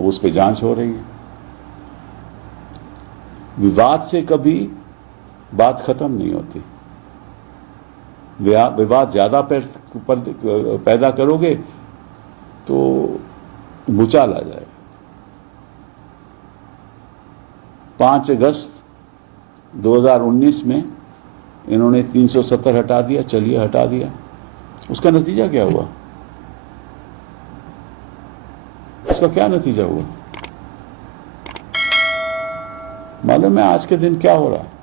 अब उस पर जांच हो रही है। विवाद से कभी बात खत्म नहीं होती। विवाद ज्यादा पैदा करोगे तो भूचाल आ जाएगा। 5 अगस्त 2019 में इन्होंने 370 हटा दिया, चलिए हटा दिया। उसका नतीजा क्या हुआ? उसका क्या नतीजा हुआ मालूम है? आज के दिन क्या हो रहा है?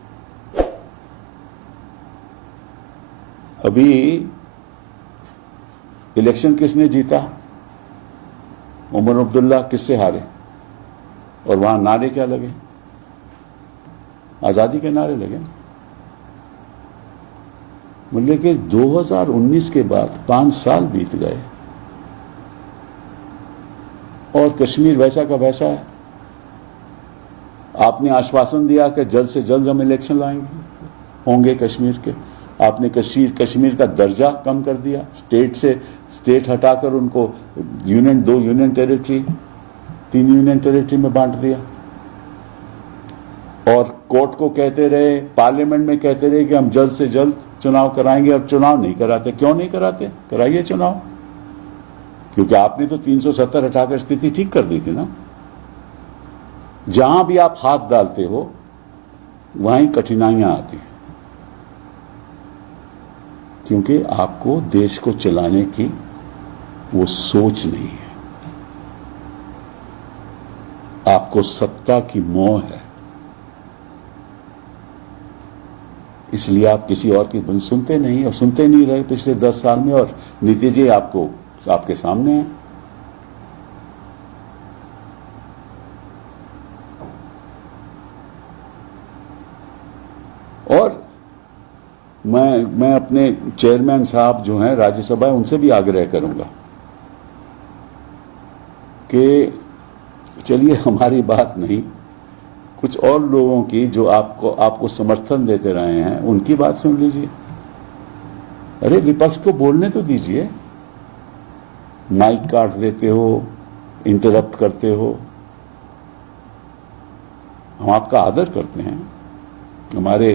अभी इलेक्शन किसने जीता? उमर अब्दुल्ला किससे हारे? और वहां नारे क्या लगे? आजादी के नारे लगे। बोले कि 2019 के बाद 5 साल बीत गए और कश्मीर वैसा का वैसा है। आपने आश्वासन दिया कि जल्द से जल्द हम इलेक्शन लाएंगे, होंगे कश्मीर के। आपने कश्मीर का दर्जा कम कर दिया, स्टेट हटाकर उनको 2 यूनियन टेरिटरी 3 यूनियन टेरिटरी में बांट दिया। और कोर्ट को कहते रहे, पार्लियामेंट में कहते रहे कि हम जल्द से जल्द चुनाव कराएंगे। अब चुनाव नहीं कराते। क्यों नहीं कराते? कराइए चुनाव। क्योंकि आपने तो 370 हटाकर स्थिति ठीक कर दी थी ना। जहां भी आप हाथ डालते हो वहीं कठिनाइयां आती हैं, क्योंकि आपको देश को चलाने की वो सोच नहीं है। आपको सत्ता की मोह है, इसलिए आप किसी और की बात सुनते नहीं और सुनते नहीं रहे पिछले 10 साल में। और नतीजे आपके सामने हैं। और मैं अपने चेयरमैन साहब जो हैं राज्यसभा, उनसे भी आग्रह करूंगा कि चलिए हमारी बात नहीं, कुछ और लोगों की जो आपको समर्थन देते रहे हैं उनकी बात सुन लीजिए। अरे विपक्ष को बोलने तो दीजिए। माइक काट देते हो, इंटरप्ट करते हो। हम आपका आदर करते हैं, हमारे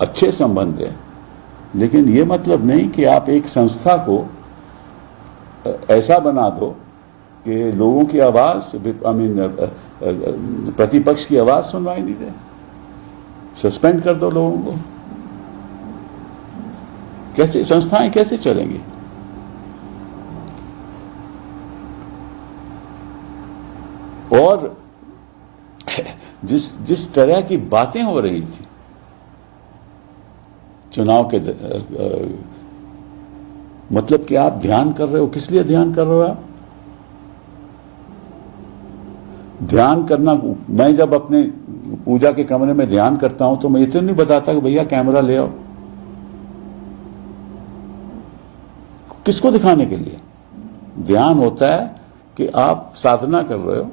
अच्छे संबंध है, लेकिन ये मतलब नहीं कि आप एक संस्था को ऐसा बना दो कि लोगों की आवाज, प्रतिपक्ष की आवाज सुनवाई नहीं दे। सस्पेंड कर दो लोगों को। कैसे संस्थाएं कैसे चलेंगी? और जिस तरह की बातें हो रही थी चुनाव के मतलब कि आप ध्यान कर रहे हो, किस लिए ध्यान कर रहे हो आप? ध्यान करना, मैं जब अपने पूजा के कमरे में ध्यान करता हूं तो मैं इतना नहीं बताता कि भैया कैमरा ले आओ। किसको दिखाने के लिए? ध्यान होता है कि आप साधना कर रहे हो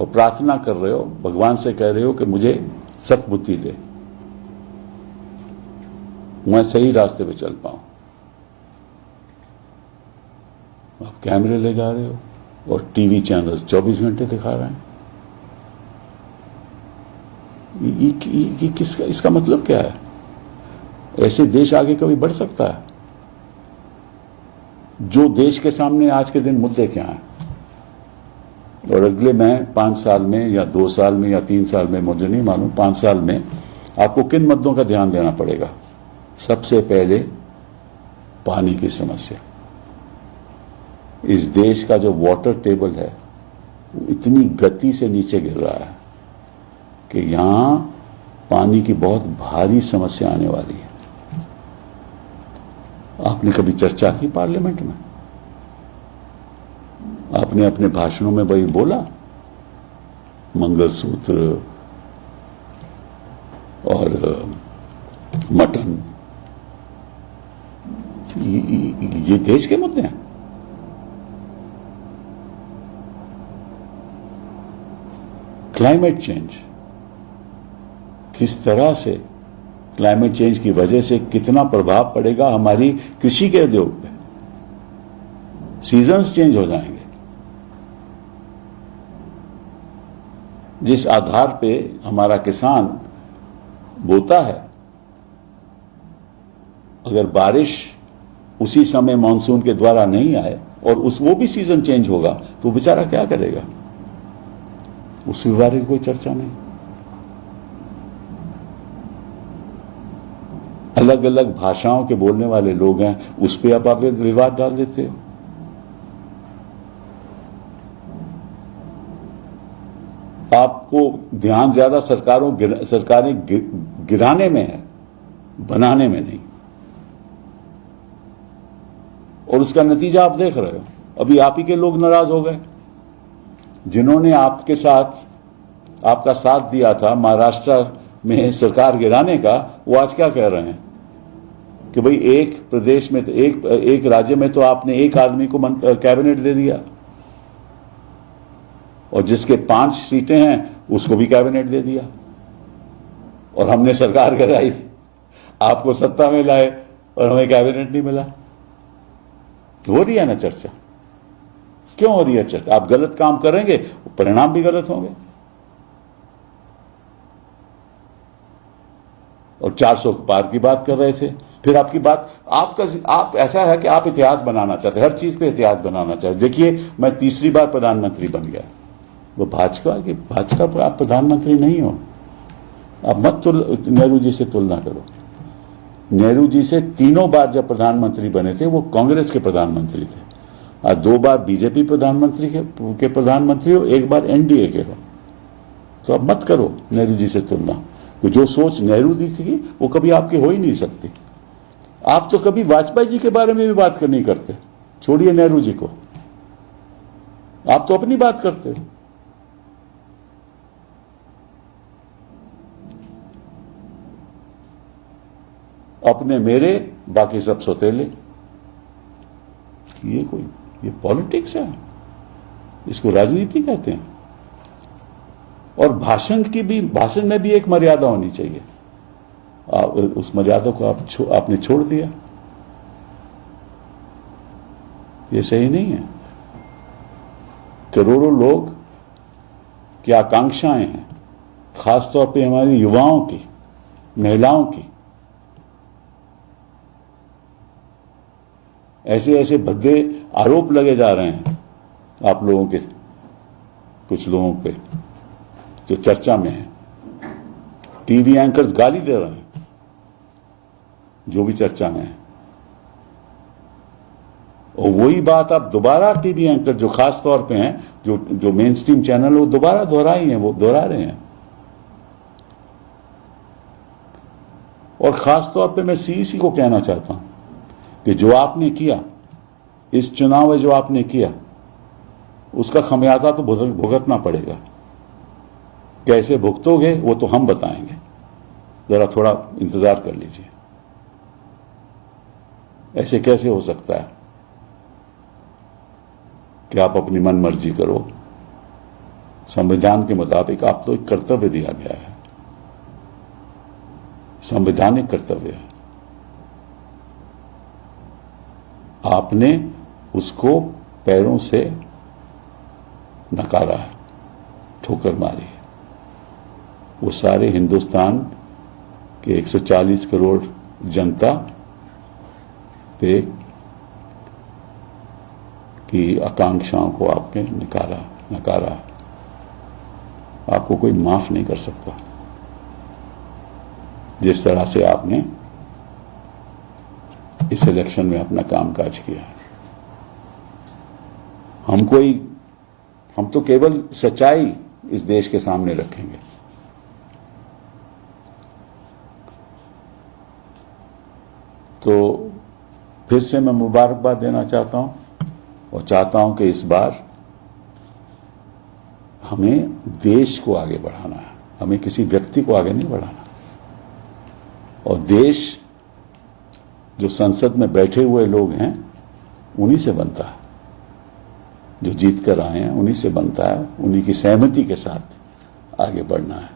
और प्रार्थना कर रहे हो, भगवान से कह रहे हो कि मुझे सद्बुद्धि दे, मैं सही रास्ते पे चल पाऊं। आप कैमरे ले जा रहे हो और टीवी चैनल 24 घंटे दिखा रहे हैं। इसका मतलब क्या है? ऐसे देश आगे कभी बढ़ सकता है? जो देश के सामने आज के दिन मुद्दे क्या हैं और अगले मैं 5 साल में या 2 साल में या 3 साल में, मुझे नहीं मालूम, 5 साल में आपको किन मुद्दों का ध्यान देना पड़ेगा? सबसे पहले पानी की समस्या। इस देश का जो वाटर टेबल है वो इतनी गति से नीचे गिर रहा है कि यहां पानी की बहुत भारी समस्या आने वाली है। आपने कभी चर्चा की पार्लियामेंट में? आपने अपने भाषणों में वही बोला, मंगलसूत्र और मटन, ये देश के मुद्दे हैं। क्लाइमेट चेंज, किस तरह से क्लाइमेट चेंज की वजह से कितना प्रभाव पड़ेगा हमारी कृषि के उद्योग पे। सीजन्स चेंज हो जाएंगे, जिस आधार पे हमारा किसान बोता है, अगर बारिश उसी समय मानसून के द्वारा नहीं आए और वो भी सीजन चेंज होगा तो बेचारा क्या करेगा, उसके बारे में कोई चर्चा नहीं। अलग अलग भाषाओं के बोलने वाले लोग हैं, उस पर आप विवाद डाल देते हो। आपको ध्यान ज्यादा सरकारें गिराने में है, बनाने में नहीं। और उसका नतीजा आप देख रहे हो। अभी आप ही के लोग नाराज हो गए जिन्होंने आपके साथ आपका साथ दिया था महाराष्ट्र में सरकार गिराने का। वो आज क्या कह रहे हैं कि भाई एक प्रदेश में तो एक राज्य में तो आपने एक आदमी को कैबिनेट दे दिया और जिसके 5 सीटें हैं उसको भी कैबिनेट दे दिया, और हमने सरकार गिराई, आपको सत्ता में लाए और हमें कैबिनेट नहीं मिला। हो रही है ना चर्चा? क्यों हो रही है चर्चा? आप गलत काम करेंगे, परिणाम भी गलत होंगे। और 400 पार की बात कर रहे थे, फिर आपकी बात आप ऐसा है कि आप इतिहास बनाना चाहते, हर चीज पे इतिहास बनाना चाहते। देखिए, मैं तीसरी बार प्रधानमंत्री बन गया। वो भाजपा आप प्रधानमंत्री नहीं हो। आप मत नेहरू जी से तुलना करो। नेहरू जी से 3 बार जब प्रधानमंत्री बने थे वो कांग्रेस के प्रधानमंत्री थे, और 2 बार बीजेपी प्रधानमंत्री के प्रधानमंत्री हो, 1 बार एनडीए के हो। तो अब मत करो नेहरू जी से तुलना। तो जो सोच नेहरू जी थी वो कभी आपकी हो ही नहीं सकती। आप तो कभी वाजपेयी जी के बारे में भी बात नहीं करते, छोड़िए नेहरू जी को, आप तो अपनी बात करते हो। अपने मेरे, बाकी सब सौतेले। ये पॉलिटिक्स है, इसको राजनीति कहते हैं। और भाषण में भी एक मर्यादा होनी चाहिए। उस मर्यादा को आपने छोड़ दिया, ये सही नहीं है। करोड़ों लोग की आकांक्षाएं हैं, खासतौर पे हमारी युवाओं की, महिलाओं की। ऐसे ऐसे भद्दे आरोप लगे जा रहे हैं आप लोगों के, कुछ लोगों पे जो चर्चा में है। टीवी एंकर्स गाली दे रहे हैं जो भी चर्चा में है, और वही बात आप दोबारा टीवी एंकर जो खास तौर पे हैं, जो मेन स्ट्रीम चैनल वो दोबारा दोहराई हैं, वो दोहरा रहे हैं। और खास तौर पे मैं सीईसी को कहना चाहता हूं कि जो आपने किया, इस चुनाव में जो आपने किया, उसका खमियाजा तो भुगतना पड़ेगा। कैसे भुगतोगे वो तो हम बताएंगे, जरा थोड़ा इंतजार कर लीजिए। ऐसे कैसे हो सकता है कि आप अपनी मन मर्जी करो? संविधान के मुताबिक आप तो एक कर्तव्य दिया गया है, संवैधानिक कर्तव्य है। आपने उसको पैरों से नकारा है, ठोकर मारी है। वो सारे हिंदुस्तान के 140 करोड़ जनता पे की आकांक्षाओं को आपने नकारा। आपको कोई माफ नहीं कर सकता जिस तरह से आपने इस इलेक्शन में अपना कामकाज किया। हम तो केवल सच्चाई इस देश के सामने रखेंगे। तो फिर से मैं मुबारकबाद देना चाहता हूं और चाहता हूं कि इस बार हमें देश को आगे बढ़ाना है, हमें किसी व्यक्ति को आगे नहीं बढ़ाना। और देश जो संसद में बैठे हुए लोग हैं उन्हीं से बनता है, जो जीत कर आए हैं उन्हीं से बनता है, उन्हीं की सहमति के साथ आगे बढ़ना है।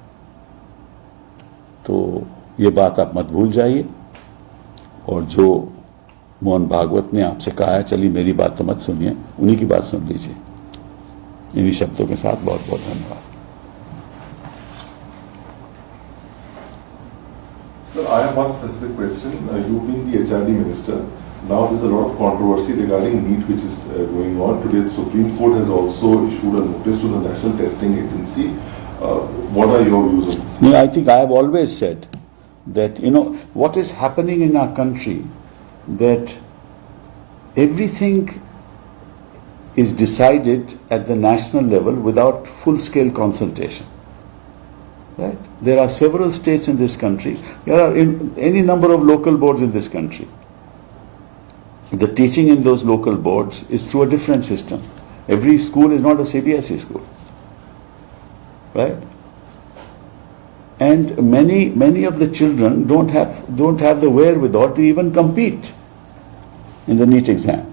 तो ये बात आप मत भूल जाइए। और जो मोहन भागवत ने आपसे कहा है, चलिए मेरी बात तो मत सुनिए, उन्हीं की बात सुन लीजिए। इन्हीं शब्दों के साथ बहुत बहुत धन्यवाद। Sir, I have one specific question. You've been the HRD minister. Now there's a lot of controversy regarding NEET which is going on. Today the Supreme Court has also issued a notice to the National Testing Agency. What are your views on this? I think I have always said that, what is happening in our country, that everything is decided at the national level without full-scale consultation. Right? There are several states in this country. There are any number of local boards in this country. The teaching in those local boards is through a different system. Every school is not a CBSE school. Right? And many of the children don't have the wherewithal to even compete in the NEET exam.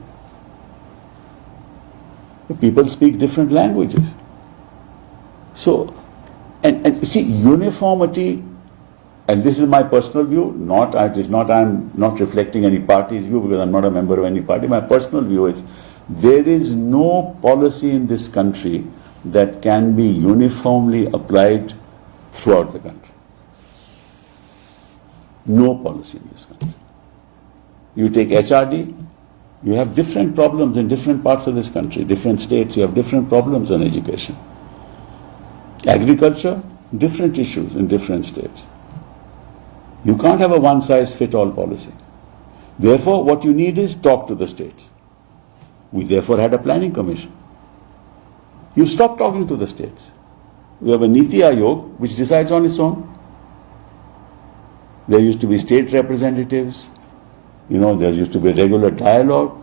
People speak different languages. So, and see, uniformity, and this is my personal view, I'm not reflecting any party's view because I'm not a member of any party. My personal view is there is no policy in this country that can be uniformly applied throughout the country. No policy in this country. You take HRD, you have different problems in different parts of this country, different states, you have different problems on education. Agriculture, different issues in different states. You can't have a one-size-fits-all policy. Therefore, what you need is talk to the states. We therefore had a planning commission. You stop talking to the states. We have a Niti Aayog which decides on its own. There used to be state representatives. There used to be regular dialogue.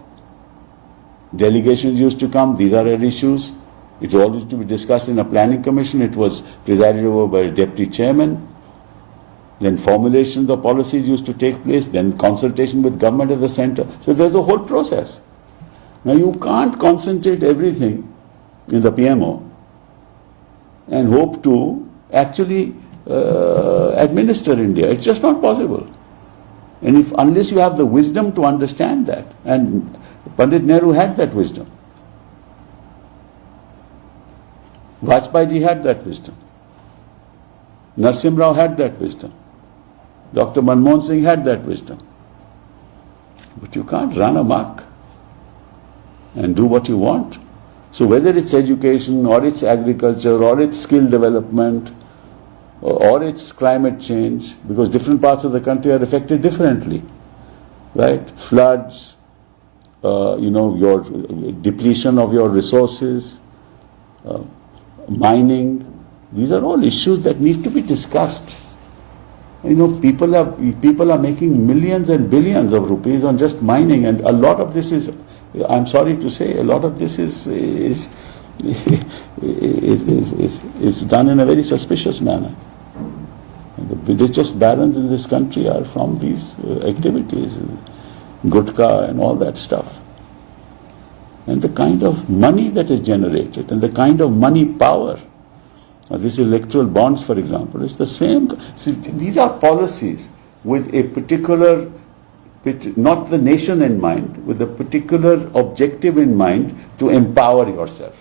Delegations used to come. These are our issues. It all used to be discussed in a planning commission. It was presided over by a deputy chairman. Then formulations of policies used to take place. Then consultation with government at the center. So there's a whole process. Now you can't concentrate everything in the PMO and hope to actually administer India. It's just not possible. And unless you have the wisdom to understand that, and Pandit Nehru had that wisdom. Vajpayee ji had that wisdom. Narsimha Rao had that wisdom. Dr. Manmohan Singh had that wisdom. But you can't run amok and do what you want. So whether it's education or it's agriculture or it's skill development or it's climate change, because different parts of the country are affected differently, right? Floods, your depletion of your resources, mining, these are all issues that need to be discussed. People are making millions and billions of rupees on just mining, and a lot of this is, I'm sorry to say, a lot of this is done in a very suspicious manner. And the richest barons in this country are from these activities, gutka and all that stuff. And the kind of money that is generated and the kind of money power, this electoral bonds, for example, is the same. See, these are policies with a particular, not the nation in mind, with a particular objective in mind to empower yourself,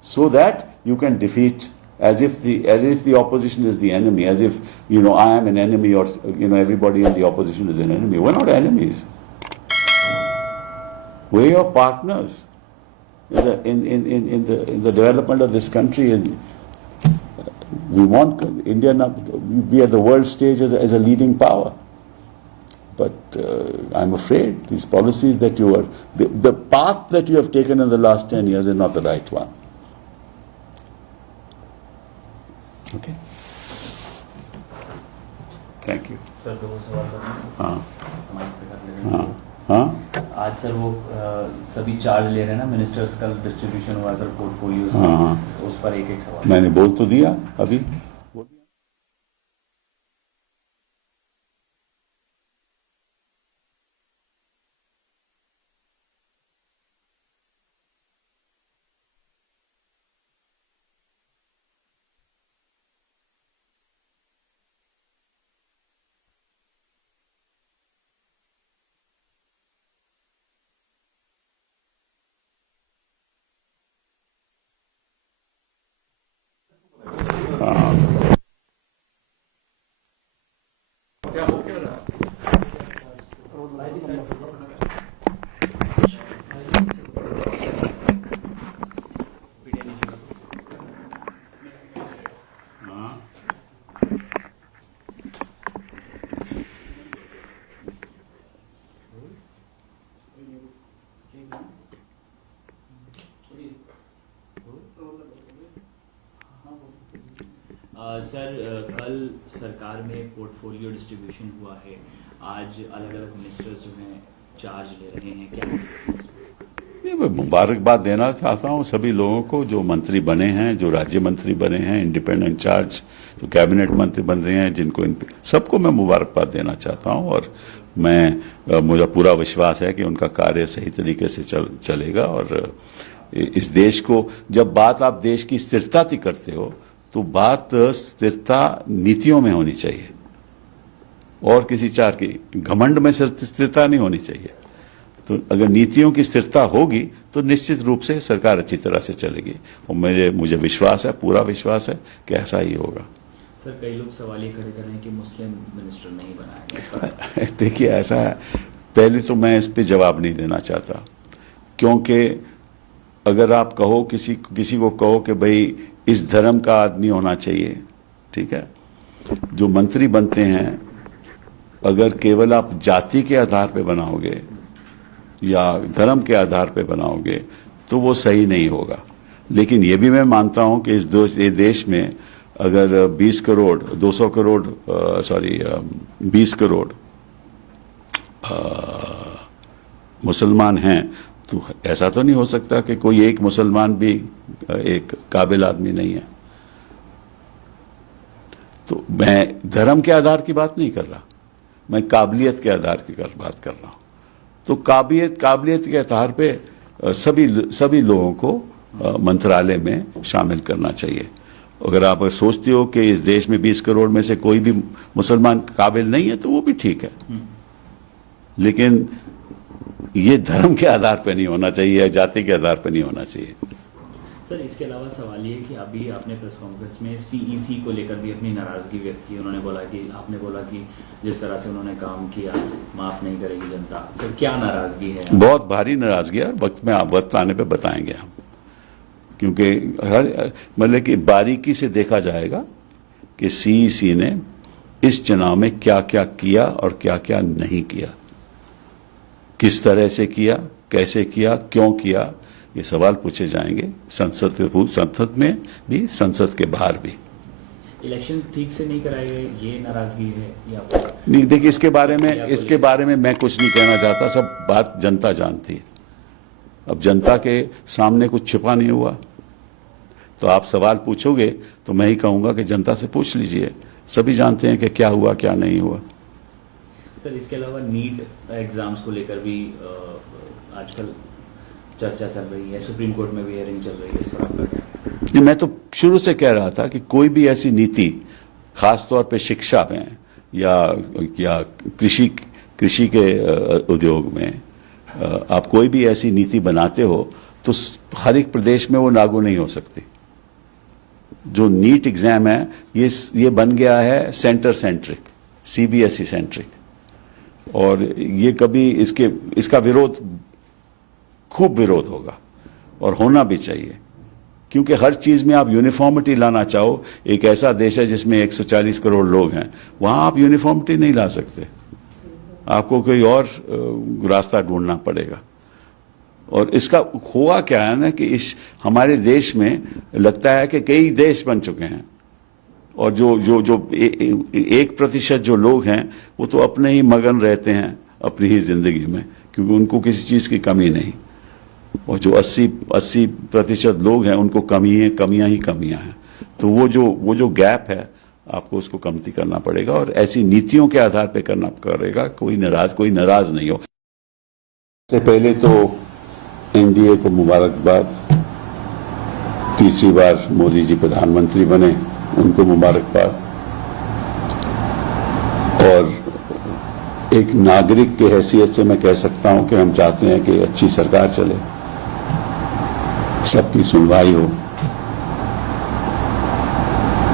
so that you can defeat, as if the opposition is the enemy, as if I am an enemy, or everybody in the opposition is an enemy. We're not enemies. We're your partners in the development of this country. And we want India to be at the world stage as a leading power. But I'm afraid these policies that the path that you have taken in the last 10 years is not the right one. Okay. Thank you. Sir दो सवाल आज sir वो सभी charge ले रहे हैं ना, ministers का डिस्ट्रीब्यूशन हुआ सर पोर्टफोलियोज, तो उस पर एक सवाल मैंने बोल तो दिया अभी। सर कल सरकार में पोर्टफोलियो डिस्ट्रीब्यूशन हुआ है, आज अलग अलग मिनिस्टर्स जो हैं चार्ज ले रहे हैं, क्या नहीं, मैं मुबारकबाद देना चाहता हूं सभी लोगों को जो मंत्री बने हैं, जो राज्य मंत्री बने हैं, इंडिपेंडेंट चार्ज जो कैबिनेट मंत्री बन रहे हैं, जिनको सबको मैं मुबारकबाद देना चाहता हूं। और मुझे पूरा विश्वास है कि उनका कार्य सही तरीके से चलेगा। और इस देश को, जब बात आप देश की स्थिरता की करते हो तो बात स्थिरता नीतियों में होनी चाहिए और किसी चार की घमंड में स्थिरता नहीं होनी चाहिए। तो अगर नीतियों की स्थिरता होगी तो निश्चित रूप से सरकार अच्छी तरह से चलेगी और मुझे विश्वास है, पूरा विश्वास है कि ऐसा ही होगा। सर कई लोग सवाल ये खड़े कर रहे हैं कि मुस्लिम मिनिस्टर नहीं बनाएंगे। देखिए ऐसा है, पहले तो मैं इस पे जवाब नहीं देना चाहता, क्योंकि अगर आप कहो किसी को कहो कि भाई इस धर्म का आदमी होना चाहिए, ठीक है, जो मंत्री बनते हैं अगर केवल आप जाति के आधार पे बनाओगे या धर्म के आधार पे बनाओगे तो वो सही नहीं होगा। लेकिन ये भी मैं मानता हूं कि इस देश में अगर 20 करोड़ 20 करोड़ मुसलमान हैं तो ऐसा तो नहीं हो सकता कि कोई एक मुसलमान भी एक काबिल आदमी नहीं है। तो मैं धर्म के आधार की बात नहीं कर रहा, मैं काबिलियत के आधार की बात कर रहा हूं। तो काबिलियत के आधार पे सभी लोगों को मंत्रालय में शामिल करना चाहिए। अगर आप सोचते हो कि इस देश में 20 करोड़ में से कोई भी मुसलमान काबिल नहीं है तो वो भी ठीक है, लेकिन ये धर्म के आधार पर नहीं होना चाहिए या जाति के आधार पर नहीं होना चाहिए। सर इसके अलावा सवाल ये कि अभी आपने प्रेस कॉन्फ्रेंस में सीईसी को लेकर भी अपनी नाराजगी व्यक्त की। आपने बोला कि जिस तरह से उन्होंने काम किया माफ नहीं करेगी जनता। सर क्या नाराजगी है? बहुत भारी नाराजगी है, वक्त आने पे बताएंगे हम, क्योंकि मतलब कि बारीकी से देखा जाएगा कि सीईसी ने इस चुनाव में क्या क्या किया और क्या क्या नहीं किया, किस तरह से किया, कैसे किया, क्यों किया, ये सवाल पूछे जाएंगे संसद में भी, संसद के बाहर भी। इलेक्शन ठीक से नहीं कराए गए, ये नाराजगी है या नहीं? देखिए इसके बारे में मैं कुछ नहीं कहना चाहता, सब बात जनता जानती है। अब जनता के सामने कुछ छिपा नहीं हुआ, तो आप सवाल पूछोगे तो मैं ही कहूंगा कि जनता से पूछ लीजिए, सभी जानते हैं कि क्या हुआ क्या नहीं हुआ। सर इसके अलावा नीट एग्जाम्स को लेकर भी आजकल चर्चा चल रही है, सुप्रीम कोर्ट में भी हियरिंग चल रही है, इस पर आपका क्या? मैं तो शुरू से कह रहा था कि कोई भी ऐसी नीति खासतौर पे शिक्षा में या कृषि के उद्योग में आप कोई भी ऐसी नीति बनाते हो तो हर एक प्रदेश में वो लागू नहीं हो सकती। जो नीट एग्जाम है ये बन गया है सेंटर सेंट्रिक, सीबीएसई सेंट्रिक, और ये कभी इसका खूब विरोध होगा और होना भी चाहिए, क्योंकि हर चीज में आप यूनिफॉर्मिटी लाना चाहो। एक ऐसा देश है जिसमें 140 करोड़ लोग हैं, वहां आप यूनिफॉर्मिटी नहीं ला सकते, आपको कोई और रास्ता ढूंढना पड़ेगा। और इसका हुआ क्या है ना कि हमारे देश में लगता है कि कई देश बन चुके हैं और जो 1% जो लोग हैं वो तो अपने ही मगन रहते हैं अपनी ही जिंदगी में, क्योंकि उनको किसी चीज की कमी नहीं, और जो 80% लोग हैं उनको कमियां ही हैं। तो वो जो गैप है आपको उसको कमती करना पड़ेगा और ऐसी नीतियों के आधार पे करना पड़ेगा। कोई नाराज नहीं हो। सबसे पहले तो एनडीए को मुबारकबाद, तीसरी बार मोदी जी प्रधानमंत्री बने, उनको मुबारकबाद। और एक नागरिक की हैसियत से मैं कह सकता हूं कि हम चाहते हैं कि अच्छी सरकार चले, सबकी सुनवाई हो,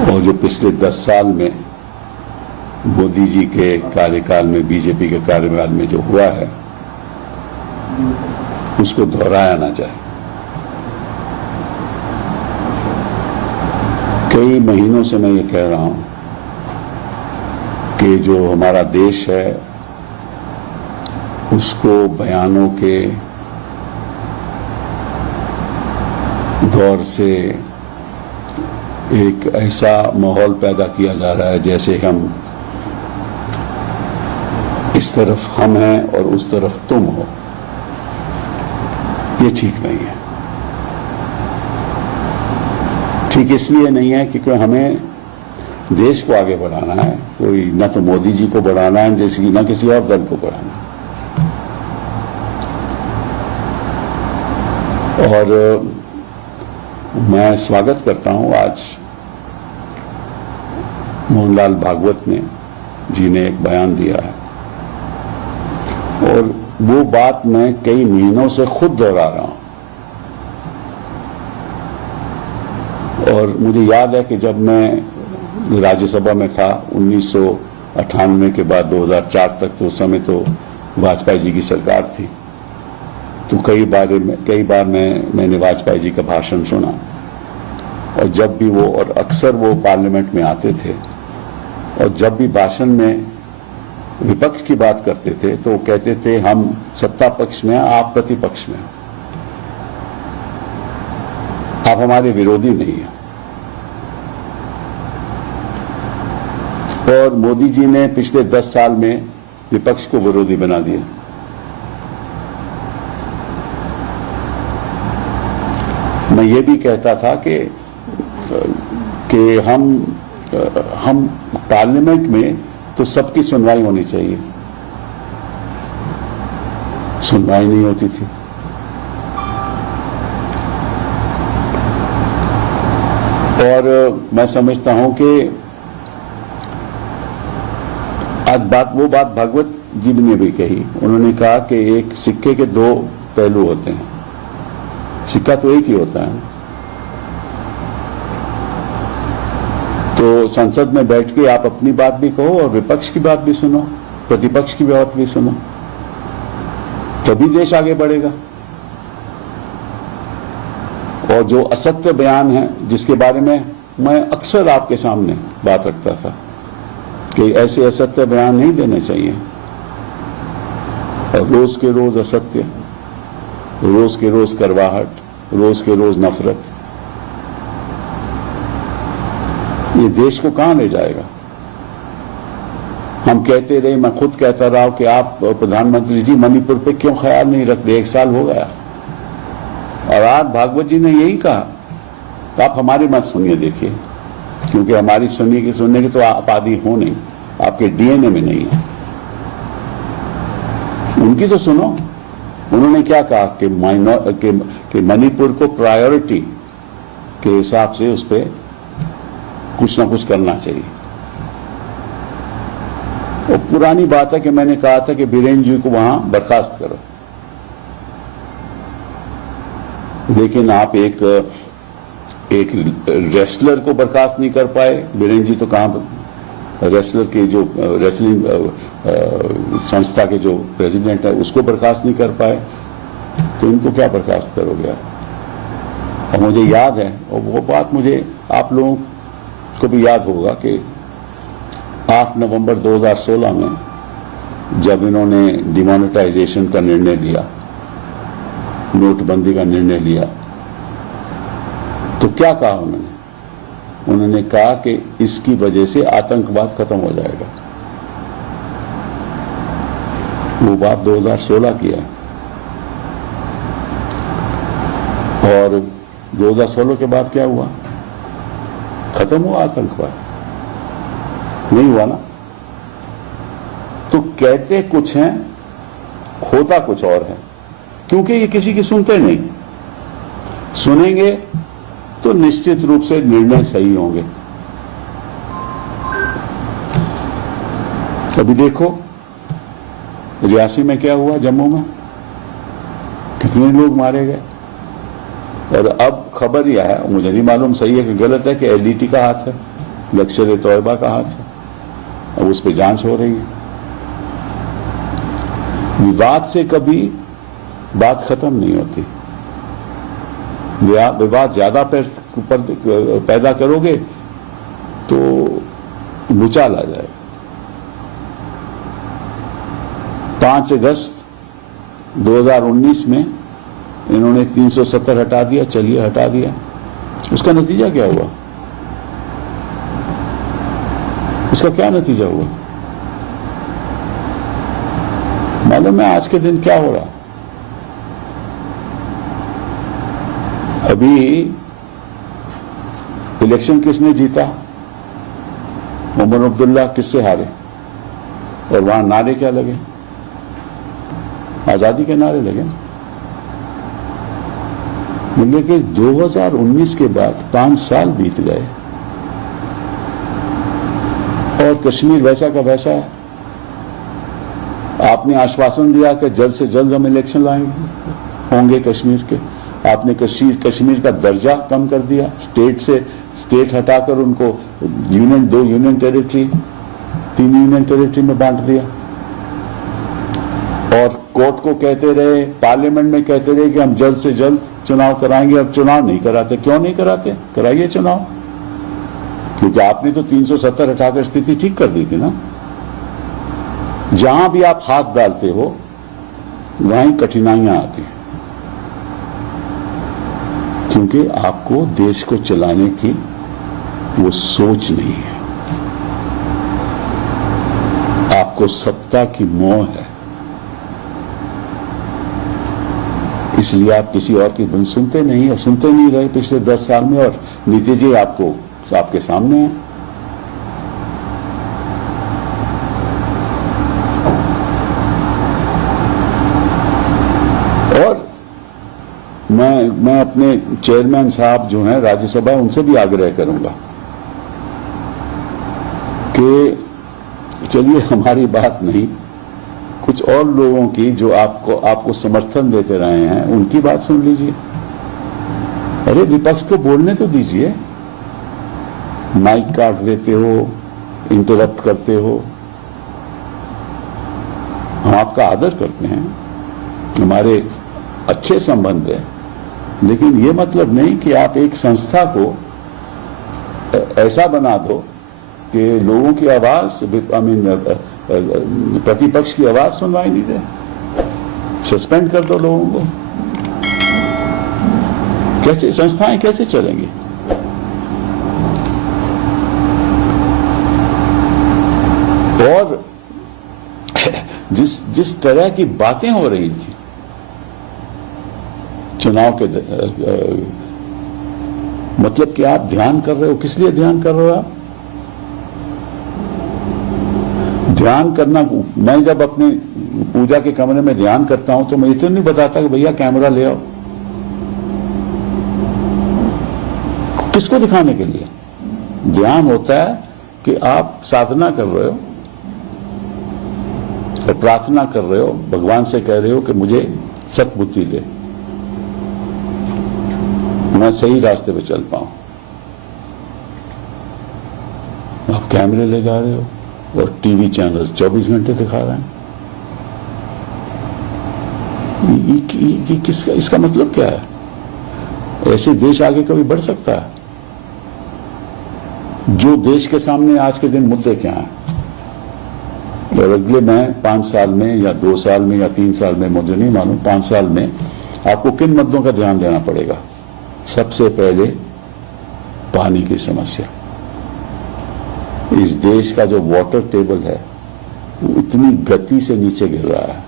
और जो पिछले 10 साल में मोदी जी के कार्यकाल में, बीजेपी के कार्यकाल में जो हुआ है उसको दोहराया ना जाए। कई महीनों से मैं ये कह रहा हूं कि जो हमारा देश है उसको बयानों के दौर से एक ऐसा माहौल पैदा किया जा रहा है जैसे हम इस तरफ हम हैं और उस तरफ तुम हो। ये ठीक नहीं है। ठीक इसलिए नहीं है क्योंकि हमें देश को आगे बढ़ाना है, कोई न तो मोदी जी को बढ़ाना है जैसे न किसी और दल को बढ़ाना है। और मैं स्वागत करता हूं आज मोहनलाल भागवत जी ने एक बयान दिया है और वो बात मैं कई महीनों से खुद दोहरा रहा हूं। और मुझे याद है कि जब मैं राज्यसभा में था 1998 के बाद 2004 तक, तो उस समय तो वाजपेयी जी की सरकार थी, तो कई बार मैंने वाजपेयी जी का भाषण सुना। और जब भी वो, और अक्सर वो पार्लियामेंट में आते थे और जब भी भाषण में विपक्ष की बात करते थे तो वो कहते थे हम सत्ता पक्ष में हैं, आप प्रतिपक्ष में हैं, आप हमारे विरोधी नहीं हैं। और मोदी जी ने पिछले 10 साल में विपक्ष को विरोधी बना दिया। मैं ये भी कहता था कि हम पार्लियामेंट में तो सबकी सुनवाई होनी चाहिए, सुनवाई नहीं होती थी। और मैं समझता हूं कि आज वो बात भागवत जी ने भी कही। उन्होंने कहा कि एक सिक्के के 2 पहलू होते हैं, सिक्का तो एक ही होता है। तो संसद में बैठ के आप अपनी बात भी कहो और विपक्ष की बात भी सुनो, प्रतिपक्ष की बात भी सुनो, तभी देश आगे बढ़ेगा। और जो असत्य बयान है जिसके बारे में मैं अक्सर आपके सामने बात रखता था कि ऐसे असत्य बयान नहीं देने चाहिए, और रोज के रोज असत्य, रोज के रोज करवाहट, रोज के रोज नफरत, ये देश को कहां ले जाएगा। हम कहते रहे, मैं खुद कहता रहा कि आप प्रधानमंत्री जी मणिपुर पे क्यों ख्याल नहीं रख रहे, 1 साल हो गया। और आज भागवत जी ने यही कहा, तो आप हमारी मत सुनिए, देखिए, क्योंकि हमारी सुनने की तो आप आदि हो नहीं, आपके डीएनए में नहीं है। उनकी तो सुनो। उन्होंने क्या कहा कि मणिपुर को प्रायोरिटी के हिसाब से उस पर कुछ ना कुछ करना चाहिए। और पुरानी बात है कि मैंने कहा था कि बीरेन जी को वहां बर्खास्त करो, लेकिन आप एक रेसलर को बर्खास्त नहीं कर पाए। बीरेन जी तो कहां रेसलर के जो रेसलिंग संस्था के जो प्रेसिडेंट है उसको बर्खास्त नहीं कर पाए, तो इनको क्या बर्खास्त करोगे आप। और मुझे याद है, और वो बात मुझे आप लोगों को भी याद होगा कि 8 नवंबर 2016 में जब इन्होंने डिमोनेटाइजेशन का निर्णय लिया, नोटबंदी का निर्णय लिया, तो क्या कहा उन्होंने कहा कि इसकी वजह से आतंकवाद खत्म हो जाएगा। वो बात 2016 की है, और 2016 के बाद क्या हुआ, खत्म हुआ आतंकवाद, नहीं हुआ ना। तो कहते कुछ हैं, होता कुछ और है, क्योंकि ये किसी की सुनते नहीं। सुनेंगे तो निश्चित रूप से निर्णय सही होंगे। अभी देखो रियासी में क्या हुआ, जम्मू में कितने लोग मारे गए। और अब खबर यह है, मुझे नहीं मालूम सही है कि गलत है, कि एलईटी का हाथ है, लश्कर-ए-तोयबा का हाथ है। अब उस पर जांच हो रही है। विवाद से कभी बात खत्म नहीं होती। विवाद ज्यादा पैदा करोगे तो भूचाल आ जाए। 5 अगस्त 2019 में इन्होंने 370 हटा दिया, चलिए हटा दिया। उसका नतीजा क्या हुआ, इसका क्या नतीजा हुआ? मालूम है आज के दिन क्या हो रहा? अभी इलेक्शन किसने जीता? उमर अब्दुल्ला किससे हारे? और वहां नारे क्या लगे? आजादी के नारे लगे। बोले कि 2019 के बाद 5 साल बीत गए और कश्मीर वैसा का वैसा है। आपने आश्वासन दिया कि जल्द से जल्द हम इलेक्शन लाएंगे होंगे कश्मीर के। आपने कश्मीर का दर्जा कम कर दिया, स्टेट हटाकर उनको union 2 union territory 3 union territory में बांट दिया। और कोर्ट को कहते रहे, पार्लियामेंट में कहते रहे कि हम जल्द से जल्द चुनाव कराएंगे। अब चुनाव नहीं कराते। क्यों नहीं कराते? कराइए चुनाव, क्योंकि आपने तो 370 हटाकर स्थिति ठीक कर दी थी ना। जहां भी आप हाथ डालते हो वहीं कठिनाइयां आती हैं, क्योंकि आपको देश को चलाने की वो सोच नहीं है, आपको सत्ता की मोह है। इसलिए आप किसी और की बात सुनते नहीं और सुनते नहीं रहे पिछले 10 साल में, और नतीजे आपके सामने हैं। और मैं अपने चेयरमैन साहब जो हैं राज्यसभा, उनसे भी आग्रह करूंगा कि चलिए हमारी बात नहीं, कुछ और लोगों की जो आपको समर्थन देते रहे हैं उनकी बात सुन लीजिए। अरे विपक्ष को बोलने तो दीजिए। माइक काट देते हो, इंटरप्ट करते हो। हम आपका आदर करते हैं, हमारे अच्छे संबंध है, लेकिन ये मतलब नहीं कि आप एक संस्था को ऐसा बना दो कि लोगों की आवाज, प्रतिपक्ष की आवाज सुनवाई नहीं दे। सस्पेंड कर दो लोगों को। कैसे संस्थाएं कैसे चलेंगी? और जिस तरह की बातें हो रही थी चुनाव के मतलब कि आप ध्यान कर रहे हो, किस लिए ध्यान कर रहे हो आप? ध्यान करना, मैं जब अपने पूजा के कमरे में ध्यान करता हूं तो मैं इतना नहीं बताता कि भैया कैमरा ले आओ। किसको दिखाने के लिए? ध्यान होता है कि आप साधना कर रहे हो और प्रार्थना कर रहे हो, भगवान से कह रहे हो कि मुझे सद्बुद्धि दे, मैं सही रास्ते पे चल पाऊं। आप कैमरे ले जा रहे हो और टीवी चैनल 24 घंटे दिखा रहे हैं। इसका मतलब क्या है? ऐसे देश आगे कभी बढ़ सकता है? जो देश के सामने आज के दिन मुद्दे क्या हैं, और अगले मैं 5 साल में या 2 साल में या 3 साल में, मुझे नहीं मालूम, 5 साल में आपको किन मुद्दों का ध्यान देना पड़ेगा? सबसे पहले पानी की समस्या। इस देश का जो वाटर टेबल है वो इतनी गति से नीचे गिर रहा है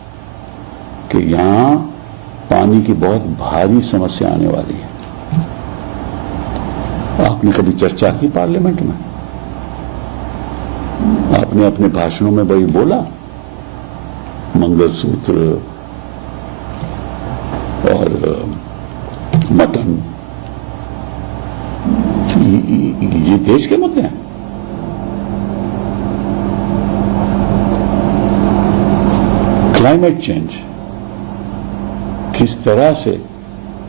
कि यहां पानी की बहुत भारी समस्या आने वाली है। आपने कभी चर्चा की पार्लियामेंट में? आपने अपने भाषणों में वही बोला, मंगलसूत्र और मटन, ये देश के मुद्दे हैं। क्लाइमेट चेंज, किस तरह से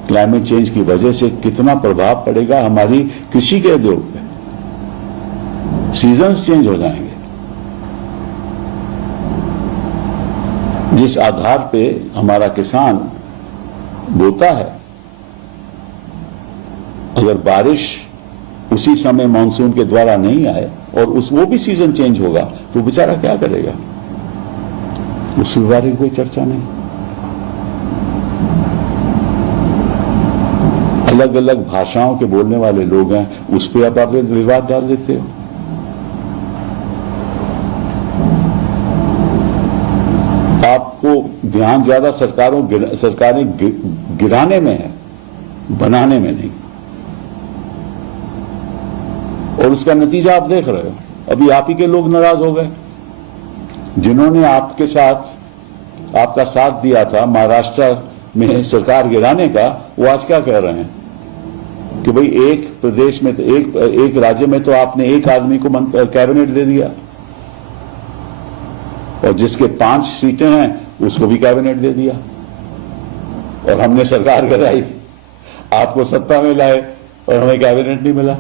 क्लाइमेट चेंज की वजह से कितना प्रभाव पड़ेगा हमारी कृषि के उद्योग पे। सीजन्स चेंज हो जाएंगे। जिस आधार पे हमारा किसान बोता है, अगर बारिश उसी समय मानसून के द्वारा नहीं आए और वो भी सीजन चेंज होगा तो बेचारा क्या करेगा? उस बारे में कोई चर्चा नहीं। अलग अलग भाषाओं के बोलने वाले लोग हैं, उस पर आप विवाद डाल देते हो। आपको ध्यान ज्यादा सरकारें गिराने में है, बनाने में नहीं। और उसका नतीजा आप देख रहे हो। अभी आप ही के लोग नाराज हो गए, जिन्होंने आपके साथ आपका साथ दिया था महाराष्ट्र में सरकार गिराने का, वो आज क्या कह रहे हैं कि भाई एक प्रदेश में तो एक राज्य में तो आपने एक आदमी को कैबिनेट दे दिया, और जिसके 5 सीटें हैं उसको भी कैबिनेट दे दिया, और हमने सरकार गिराई, आपको सत्ता में लाए और हमें कैबिनेट नहीं मिला।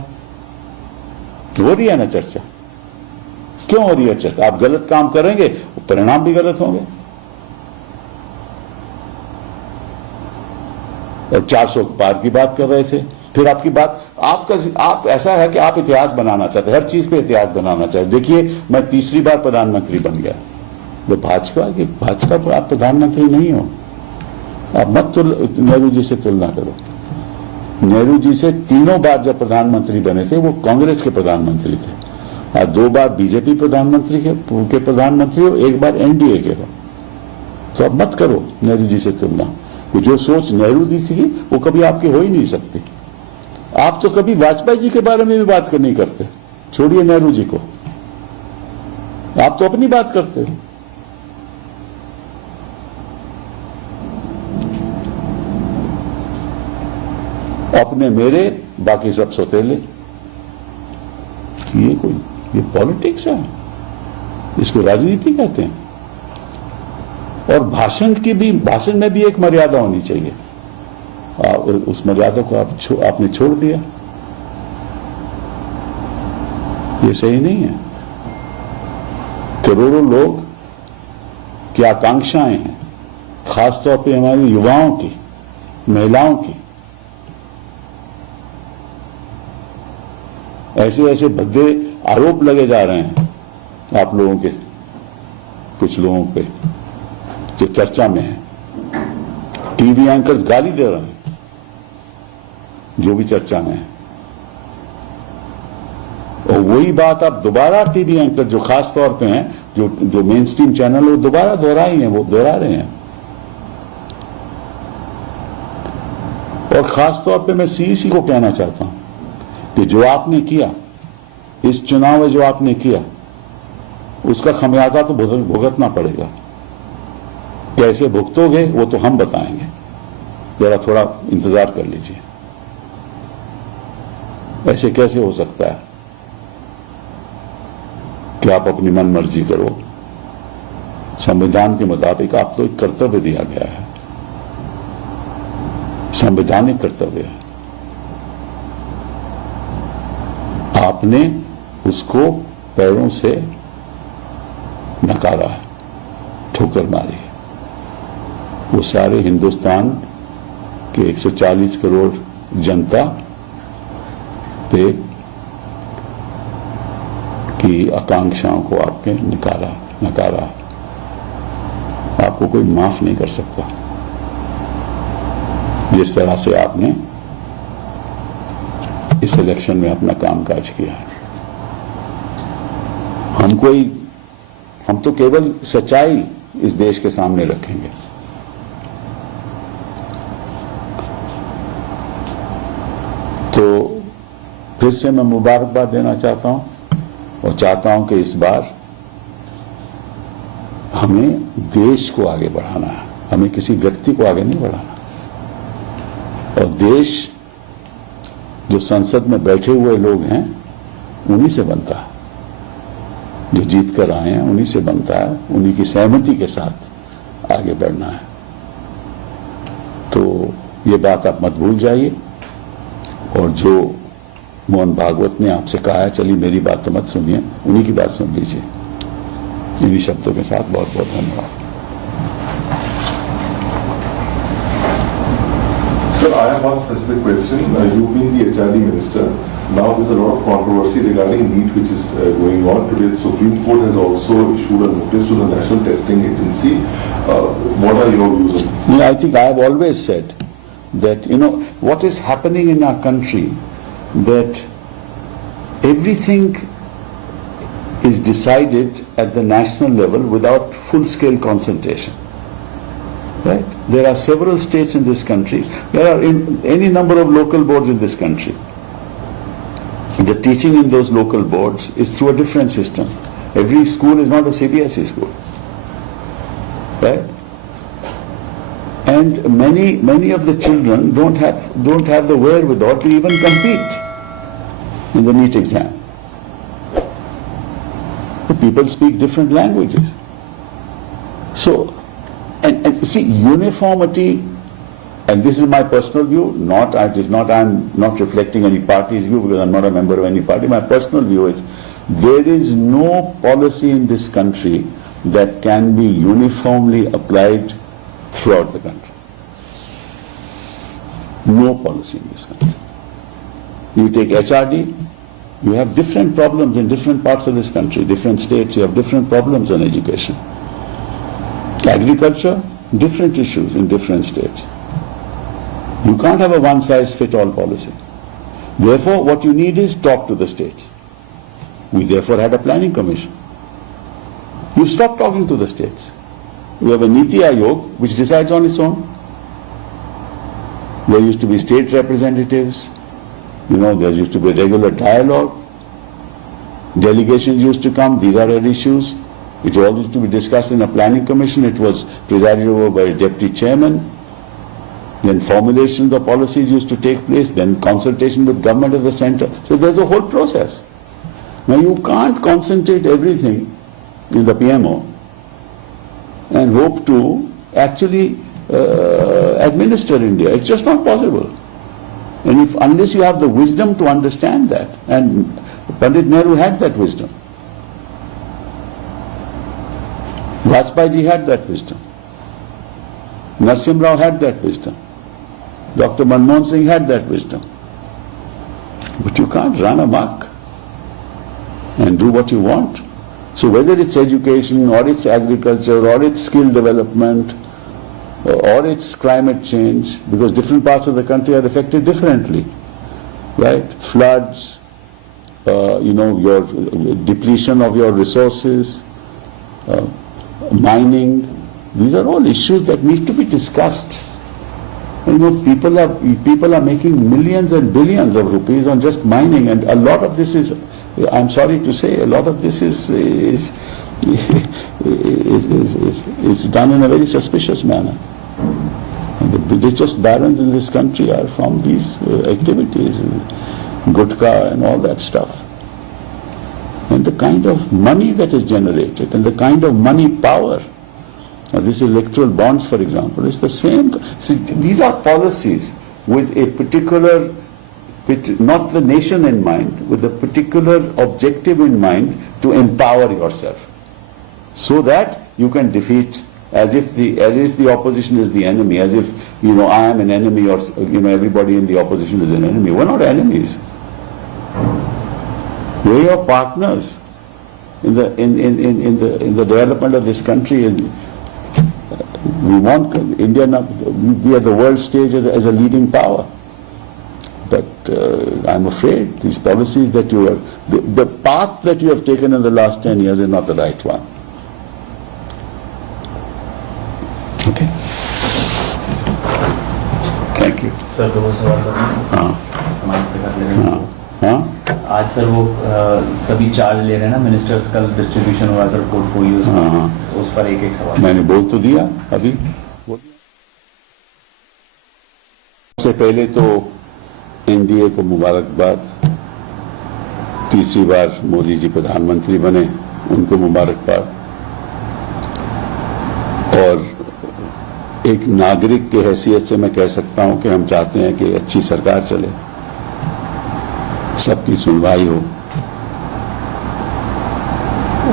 हो रही है ना चर्चा? क्यों हो रही है चर्चा? आप गलत काम करेंगे, परिणाम भी गलत होंगे। और 400 पार की बात कर रहे थे, फिर आपकी बात आप ऐसा है कि आप इतिहास बनाना चाहते हैं, हर चीज पे इतिहास बनाना चाहते। देखिए, मैं तीसरी बार प्रधानमंत्री बन गया। वो भाजपा पर आप प्रधानमंत्री नहीं हो। आप मत नेहरू जी से तुलना करो। नेहरू जी से 3 बार जब प्रधानमंत्री बने थे, वो कांग्रेस के प्रधानमंत्री थे। और 2 बार बीजेपी प्रधानमंत्री के प्रधानमंत्री हो, 1 बार एनडीए के हो। तो अब मत करो नेहरू जी से तुलना। जो सोच नेहरू जी थी वो कभी आपकी हो ही नहीं सकती। आप तो कभी वाजपेयी जी के बारे में भी बात नहीं करते, छोड़िए नेहरू जी को, आप तो अपनी बात करते हो। अपने मेरे, बाकी सब सौतेले। ये पॉलिटिक्स है, इसको राजनीति कहते हैं। और भाषण में भी एक मर्यादा होनी चाहिए। उस मर्यादा को आपने छोड़ दिया, ये सही नहीं है। करोड़ों लोग की आकांक्षाएं हैं, खासतौर पे हमारे युवाओं की, महिलाओं की। ऐसे भद्दे आरोप लगे जा रहे हैं आप लोगों के, कुछ लोगों पे, जो चर्चा में है। टीवी एंकर्स गाली दे रहे हैं, जो भी चर्चा में है। और वही बात आप दोबारा टीवी एंकर जो खास तौर पे हैं, जो मेन स्ट्रीम चैनल, वो दोबारा दोहरा रहे हैं। और खास तौर पे मैं सीईसी को कहना चाहता हूं कि जो आपने किया, इस चुनाव में जो आपने किया, उसका खमियाजा तो भुगतना पड़ेगा। कैसे भुगतोगे वो तो हम बताएंगे, जरा थोड़ा इंतजार कर लीजिए। ऐसे कैसे हो सकता है कि आप अपनी मन मर्जी करो? संविधान के मुताबिक आपको एक कर्तव्य दिया गया है, संवैधानिक कर्तव्य है। आपने उसको पैरों से नकारा है, ठोकर मारी है। वो सारे हिंदुस्तान के 140 करोड़ जनता पे की आकांक्षाओं को आपने नकारा। आपको कोई माफ नहीं कर सकता जिस तरह से आपने इस इलेक्शन में अपना कामकाज किया है। हम तो केवल सच्चाई इस देश के सामने रखेंगे। तो फिर से मैं मुबारकबाद देना चाहता हूं और चाहता हूं कि इस बार हमें देश को आगे बढ़ाना है, हमें किसी व्यक्ति को आगे नहीं बढ़ाना। और देश जो संसद में बैठे हुए लोग हैं उन्हीं से बनता है, जो जीत कर आए हैं उन्हीं से बनता है, उन्हीं की सहमति के साथ आगे बढ़ना है। तो ये बात आप मत भूल जाइए। और जो मोहन भागवत ने आपसे कहा है, चलिए मेरी बात तो मत सुनिए, उन्हीं की बात सुन लीजिए। इन्हीं शब्दों के साथ बहुत बहुत धन्यवाद। Sir, I have one specific question. You've been the HRD minister. Now there's a lot of controversy regarding NEET which is going on. Today the Supreme Court has also issued a notice to the National Testing Agency. What are your views on this? I think I have always said that, what is happening in our country, that everything is decided at the national level without full-scale consultation. Right? There are several states in this country. There are any number of local boards in this country. The teaching in those local boards is through a different system. Every school is not a CBSE school. Right? And many of the children don't have the wherewithal to even compete in the NEET exam. The people speak different languages. So, and see, uniformity, and this is my personal view, I'm not reflecting any party's view because I'm not a member of any party. My personal view is there is no policy in this country that can be uniformly applied throughout the country. No policy in this country. You take HRD, you have different problems in different parts of this country, different states, you have different problems on education. Agriculture, different issues in different states. You can't have a one-size-fits-all policy. Therefore, what you need is talk to the states. We therefore had a planning commission. You stop talking to the states. We have a Niti Aayog which decides on its own. There used to be state representatives. There used to be regular dialogue. Delegations used to come. These are our issues. It all used to be discussed in a planning commission. It was presided over by a deputy chairman. Then formulation of policies used to take place. Then consultation with government of the center. So there's a whole process. Now you can't concentrate everything in the PMO and hope to actually administer India. It's just not possible. And unless you have the wisdom to understand that, and Pandit Nehru had that wisdom. Vajpayee ji had that wisdom. Narasimha Rao had that wisdom. Dr. Manmohan Singh had that wisdom. But you can't run amok and do what you want. So whether it's education or it's agriculture or it's skill development or it's climate change, because different parts of the country are affected differently, right? Floods, your depletion of your resources, mining, these are all issues that need to be discussed. People are making millions and billions of rupees on just mining, and a lot of this is, I'm sorry to say, a lot of this is done in a very suspicious manner. And the richest barons in this country are from these activities, gutka and all that stuff. And the kind of money that is generated and the kind of money power, this electoral bonds, for example, is the same. See, these are policies with a particular, not the nation in mind, with a particular objective in mind to empower yourself, so that you can defeat, as if the opposition is the enemy, as if I am an enemy, or everybody in the opposition is an enemy. We're not enemies. We're your partners in the development of this country. We want India to be at the world stage as a leading power. But I'm afraid these policies that you have, the path that you have taken in the last 10 years is not the right one. Okay. Thank you. Sir दो सवाल करना आज sir वो सभी charge ले रहे हैं ना मिनिस्टर्स, कल डिस्ट्रीब्यूशन हुआ सर पोर्टफोलियोज, उस पर एक सवाल मैंने बोल तो दिया अभी। सबसे पहले तो एनडीए को मुबारकबाद, तीसरी बार मोदी जी प्रधानमंत्री बने, उनको मुबारकबाद। और एक नागरिक के हैसियत से मैं कह सकता हूं कि हम चाहते हैं कि अच्छी सरकार चले, सबकी सुनवाई हो,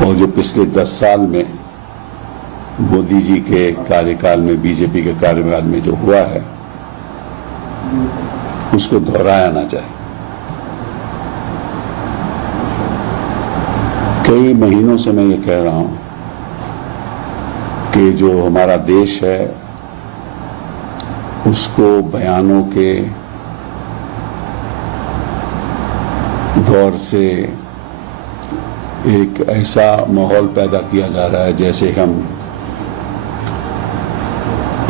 और जो पिछले 10 साल में मोदी जी के कार्यकाल में, बीजेपी के कार्यकाल में जो हुआ है, उसको दोहराया ना जाए। कई महीनों से मैं ये कह रहा हूं कि जो हमारा देश है उसको बयानों के दौर से एक ऐसा माहौल पैदा किया जा रहा है जैसे हम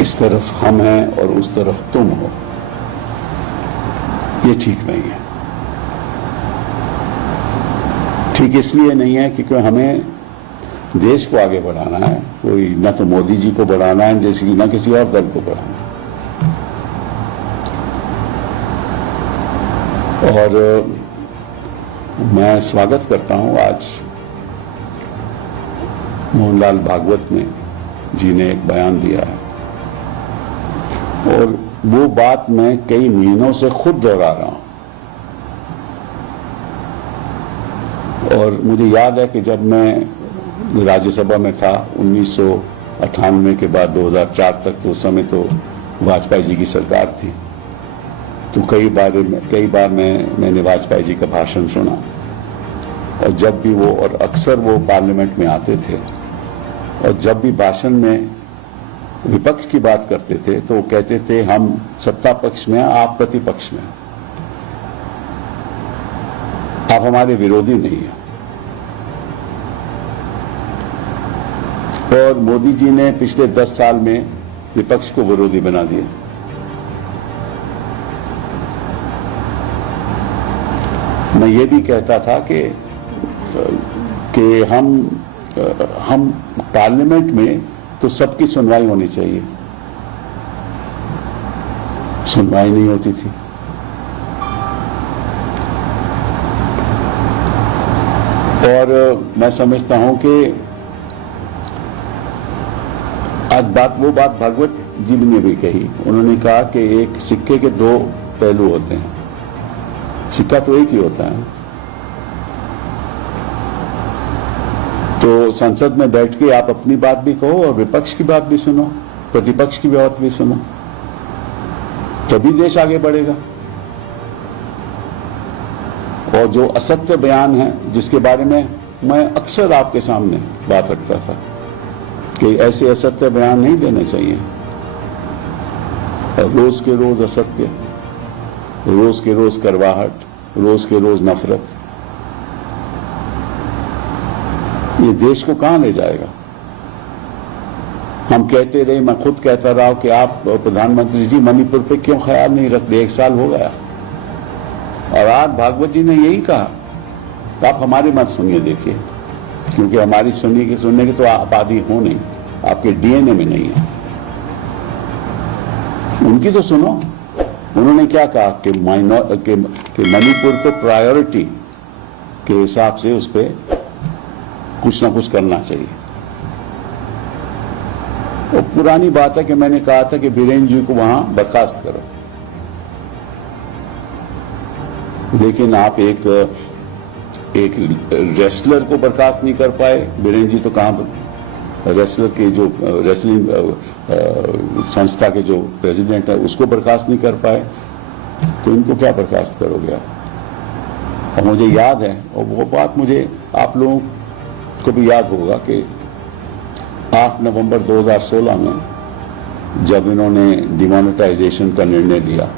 इस तरफ हम हैं और उस तरफ तुम हो, ये ठीक नहीं है। ठीक इसलिए नहीं है क्योंकि हमें देश को आगे बढ़ाना है, कोई न तो मोदी जी को बढ़ाना है जैसे कि न किसी और दल को बढ़ाना है। और मैं स्वागत करता हूं आज मोहनलाल भागवत जी ने एक बयान दिया है, और वो बात मैं कई महीनों से खुद दोहरा रहा हूं। और मुझे याद है कि जब मैं राज्यसभा में था 1998 के बाद 2004 तक, तो उस समय तो वाजपेयी जी की सरकार थी, तो कई बार मैंने वाजपेयी जी का भाषण सुना। और जब भी वो, और अक्सर वो पार्लियामेंट में आते थे, और जब भी भाषण में विपक्ष की बात करते थे तो वो कहते थे हम सत्ता पक्ष में हैं, आप प्रतिपक्ष में हैं, आप हमारे विरोधी नहीं हैं। और मोदी जी ने पिछले 10 साल में विपक्ष को विरोधी बना दिया। मैं ये भी कहता था कि हम पार्लियामेंट में तो सबकी सुनवाई होनी चाहिए, सुनवाई नहीं होती थी। और मैं समझता हूं कि आज वो बात भागवत जी ने भी कही। उन्होंने कहा कि एक सिक्के के 2 पहलू होते हैं, सिक्का तो एक ही होता है। तो संसद में बैठ के आप अपनी बात भी कहो और विपक्ष की बात भी सुनो, प्रतिपक्ष की बात भी सुनो, तभी देश आगे बढ़ेगा। और जो असत्य बयान है, जिसके बारे में मैं अक्सर आपके सामने बात रखता था कि ऐसे असत्य बयान नहीं देने चाहिए, और रोज के रोज असत्य, रोज के रोज करवाहट, रोज के रोज नफरत, ये देश को कहां ले जाएगा। हम कहते रहे, मैं खुद कहता रहा कि आप प्रधानमंत्री जी मणिपुर पे क्यों ख्याल नहीं रखते, 1 साल हो गया। और आज भागवत जी ने यही कहा, तो आप हमारी मत सुनिए, देखिए, क्योंकि हमारी सुनने के तो आप आदि हो नहीं, आपके डीएनए में नहीं है। उनकी तो सुनो। उन्होंने क्या कहा कि मणिपुर को प्रायोरिटी के हिसाब से उस पर कुछ ना कुछ करना चाहिए। और पुरानी बात है कि मैंने कहा था कि बीरेन जी को वहां बर्खास्त करो, लेकिन आप एक रेसलर को बर्खास्त नहीं कर पाए। बीरेन जी तो कहां रेसलर के जो रेसलिंग संस्था के जो प्रेसिडेंट है उसको बर्खास्त नहीं कर पाए, तो इनको क्या बर्खास्त करोगे आप। और मुझे याद है, और वो बात मुझे आप लोगों को भी याद होगा कि 8 नवंबर 2016 में जब इन्होंने डिमोनेटाइजेशन का निर्णय लिया,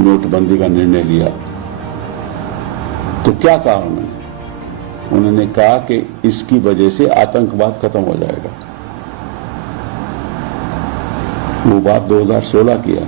नोटबंदी का निर्णय लिया, तो क्या कहा उन्होंने कहा कि इसकी वजह से आतंकवाद खत्म हो जाएगा। वो बात 2016 की है।